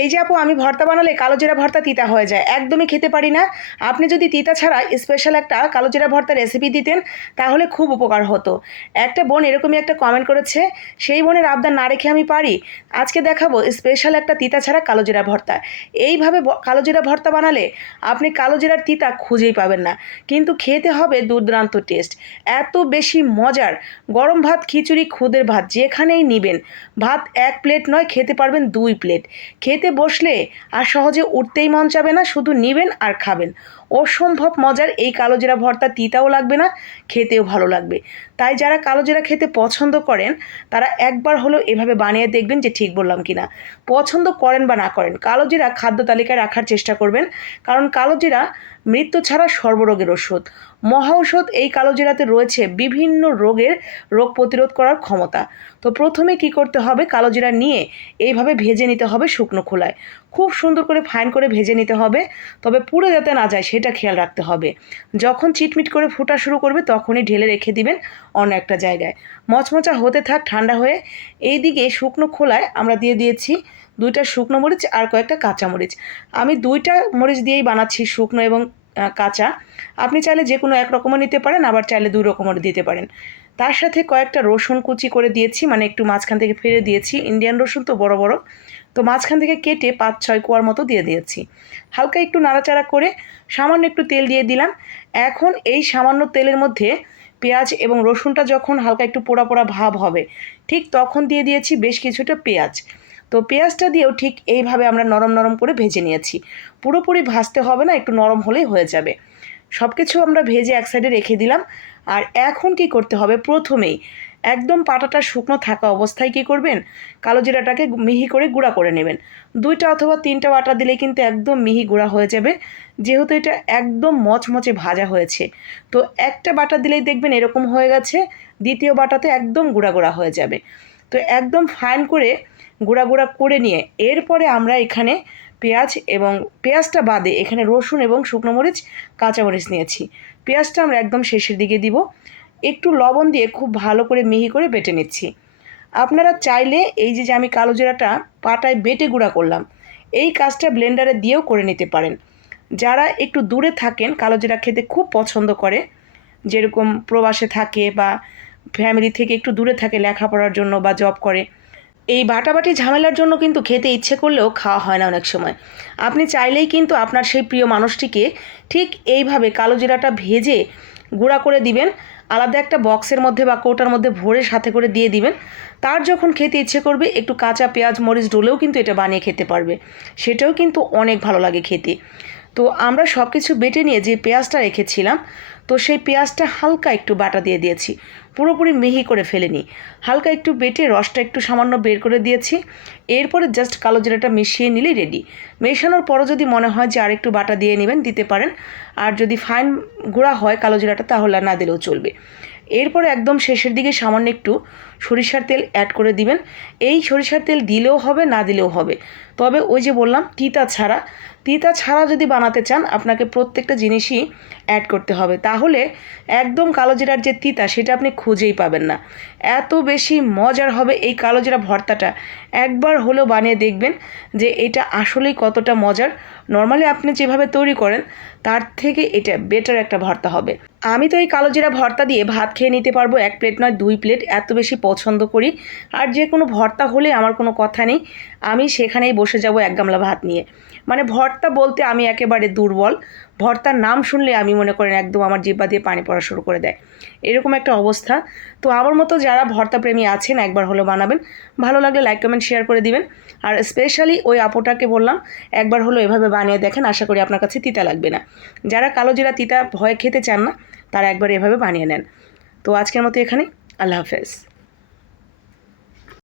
এই যে আপু, আমি ভর্তা বানালে কালো জিরা ভর্তা তিতা হয়ে যায়। একদমই খেতে পারি না। আপনি যদি তিতা ছাড়া স্পেশাল একটা কালো জিরা ভর্তা রেসিপি দিতেন, তাহলে খুব উপকার হতো। একটা বোন এরকমই একটা কমেন্ট করেছে, সেই বোনের আবদার না রেখে আমি পারি? আজকে দেখাবো স্পেশাল একটা তিতা ছাড়া কালো জিরা ভর্তা। এইভাবে কালো জিরা ভর্তা বানালে আপনি কালো জিরার তিতা খুঁজেই পাবেন না। কিন্তু খেতে হবে দুর্দান্ত টেস্ট এত বেশি মজার। গরম ভাত, খিচুড়ি, খুদের ভাত, যেখানেই নিবেন। ভাত এক প্লেট নয়, খেতে পারবেন দুই প্লেট খেতে বসলে আর সহজে উঠতেই মন চাবে না, শুধু নিবেন আর খাবেন। অসম্ভব মজার এই কালো জিরা ভর্তা তিতাও লাগবে না, খেতেও ভালো লাগবে। তাই যারা কালো জিরা খেতে পছন্দ করেন, তারা একবার হলেও এভাবে বানিয়ে দেখবেন যে ঠিক বললাম কিনা। পছন্দ করেন বা না করেন, কালো জিরা খাদ্য তালিকায় রাখার চেষ্টা করবেন, কারণ কালো জিরা মৃত্যু ছাড়া সর্বরোগের ওষুধ। মহা ঔষধ এই কালো জিরাতে রয়েছে বিভিন্ন রোগের রোগ প্রতিরোধ করার ক্ষমতা। তো প্রথমে কি করতে হবে? কালো জিরা নিয়ে এইভাবে ভেজে নিতে হবে শুকনো খোলায়। খুব সুন্দর করে ফাইন করে ভেজে নিতে হবে, তবে পুড়ে যাতে না যায় সেটা খেয়াল রাখতে হবে। যখন চিটমিট করে ফোটা শুরু করবে, তখনই ঢেলে রেখে দিবেন অন্য একটা জায়গায়। মচমচা হতে থাক, ঠান্ডা হয়ে এই দিকে শুকনো খোলায় আমরা দিয়ে দিয়েছি দুইটা শুকনো মরিচ আর কয়েকটা কাঁচা মরিচ। আমি দুইটা মরিচ দিয়েই বানাচ্ছি শুকনো এবং কাঁচা। আপনি চাইলে যে কোনো এক রকমও নিতে পারেন, আবার চাইলে দুই রকমের দিতে পারেন। তার সাথে কয়েকটা রসুন কুচি করে দিয়েছি মানে একটু মাঝখান থেকে ফেলে দিয়েছি। ইন্ডিয়ান রসুন তো বড় বড়। তো মাঝখান থেকে কেটে পাঁচ ছয় কোয়ার মতো দিয়ে দিয়েছি। হালকা একটু নাড়াচাড়া করে সামান্য একটু তেল দিয়ে দিলাম। এখন এই সামান্য তেলের মধ্যে পেঁয়াজ এবং রসুনটা যখন হালকা একটু পোড়া পোড়া ভাব হবে, ঠিক তখন দিয়ে দিয়েছি বেশ কিছুটা পেঁয়াজ। তো পেঁয়াজটা দিয়েও ঠিক এইভাবে আমরা নরম নরম করে ভেজে নিয়েছি। পুরোপুরি ভাজতে হবে না, একটু নরম হলেই হয়ে যাবে। সব কিছু আমরা ভেজে এক সাইডে রেখে দিলাম। আর এখন কি করতে হবে? প্রথমেই একদম পাটাটা শুকনো থাকা অবস্থায় কি করবেন? কালো জিরাটাকে মিহি করে গুঁড়া করে নেবেন। দুইটা অথবা তিনটা বাটা দিলে কিন্তু একদম মিহি গুঁড়া হয়ে যাবে। যেহেতু এটা একদম মচমচে ভাজা হয়েছে। তো একটা বাটা দিলেই দেখবেন এরকম হয়ে গেছে। দ্বিতীয় বাটাতে একদম গুঁড়া গুঁড়া হয়ে যাবে। তো একদম ফাইন করে গুঁড়া গুঁড়া করে নিয়ে এরপরে আমরা এখানে পেঁয়াজ এবং পেঁয়াজটা বাদে এখানে রসুন এবং শুকনো মরিচ, কাঁচামরিচ নিয়েছি। পেঁয়াজটা আমরা একদম শেষের দিকে দিব। একটু লবণ দিয়ে খুব ভালো করে মিহি করে বেটে নিচ্ছি। আপনারা চাইলে এই যে আমি কালো জিরাটা পাটায় বেটে গুঁড়া করলাম, এই কাজটা ব্লেন্ডারে দিয়েও করে নিতে পারেন। যারা একটু দূরে থাকেন, কালো জিরা খেতে খুব পছন্দ করে, যেরকম প্রবাসে থাকে বা ফ্যামিলি থেকে একটু দূরে থাকে লেখাপড়ার জন্য বা জব করে, এই বাটাবাটি ঝামেলার জন্য কিন্তু খেতে ইচ্ছে করলেও খাওয়া হয় না অনেক সময়। আপনি চাইলেই কিন্তু আপনার সেই প্রিয় মানুষটিকে ঠিক এইভাবে কালো জিরাটা ভেজে গুঁড়া করে দিবেন আলাদা একটা বক্সের মধ্যে বা কৌটার মধ্যে ভরে সাথে করে দিয়ে দিবেন। তার যখন খেতে ইচ্ছে করবে, একটু কাঁচা পেঁয়াজ, মরিচ, ডোলেও কিন্তু এটা বানিয়ে খেতে পারবে। সেটাও কিন্তু অনেক ভালো লাগে খেতে। তো আমরা সব কিছু বেটে নিয়ে যে পেঁয়াজটা রেখেছিলাম, তো সেই পেঁয়াজটা হালকা একটু বাটা দিয়ে দিয়েছি, পুরোপুরি মিহি করে ফেলেনি। হালকা একটু বেটে রসটা একটু সামান্য বের করে দিয়েছি, এরপরে জাস্ট কালো জিরাটা মিশিয়ে নিলেই রেডি মেশানোর পরও যদি মনে হয় যে আরেকটু বাটা দিয়ে নেবেন, দিতে পারেন। আর যদি ফাইন গুঁড়া হয় কালো জিরাটা, তাহলে না দিলেও চলবে। এরপরে একদম শেষের দিকে সামান্য একটু সরিষার তেল অ্যাড করে দিবেন। এই সরিষার তেল দিলেও হবে, না দিলেও হবে। তবে ওই যে বললাম, তিতা ছাড়া তিতা ছাড়া যদি বানাতে চান, আপনাকে প্রত্যেকটা জিনিসই অ্যাড করতে হবে। তাহলে একদম কালো জিরার যে তিতা, সেটা আপনি খুঁজেই পাবেন না। এত বেশি মজার হবে এই কালো জিরা ভর্তাটা। একবার হলেও বানিয়ে দেখবেন যে এটা আসলেই কতটা মজার। নর্মালি আপনি যেভাবে তৈরি করেন, তার থেকে এটা বেটার একটা ভর্তা হবে। আমি তো এই কালো জিরা ভর্তা দিয়ে ভাত খেয়ে নিতে পারব এক প্লেট নয়, দুই প্লেট এত বেশি পছন্দ করি। আর যে কোনো ভর্তা হলে আমার কোনো কথা নেই। আমি সেখানেই বসে যাব এক গামলা ভাত নিয়ে। মানে ভর্তা বলতে আমি একেবারে দুর্বল। ভর্তার নাম শুনলে আমি মনে করেন একদম আমার জিব্বা দিয়ে পানি পড়া শুরু করে দেয়। এরকম একটা অবস্থা। তো আমার মতো যারা ভর্তা প্রেমী আছেন, একবার হলেও বানাবেন ভালো লাগলে লাইক কমেন্ট শেয়ার করে দিবেন। আর স্পেশালি ওই আপোটাকে বললাম, একবার হলো এভাবে বানিয়ে দেখেন, আশা করি আপনার কাছে তিতা লাগবে না। যারা কালো জিরা তিতা ভয় খেতে চান না, তারা একবার এভাবে বানিয়ে নেন। তো আজকের মতো এখানে আল্লাহ হাফেজ।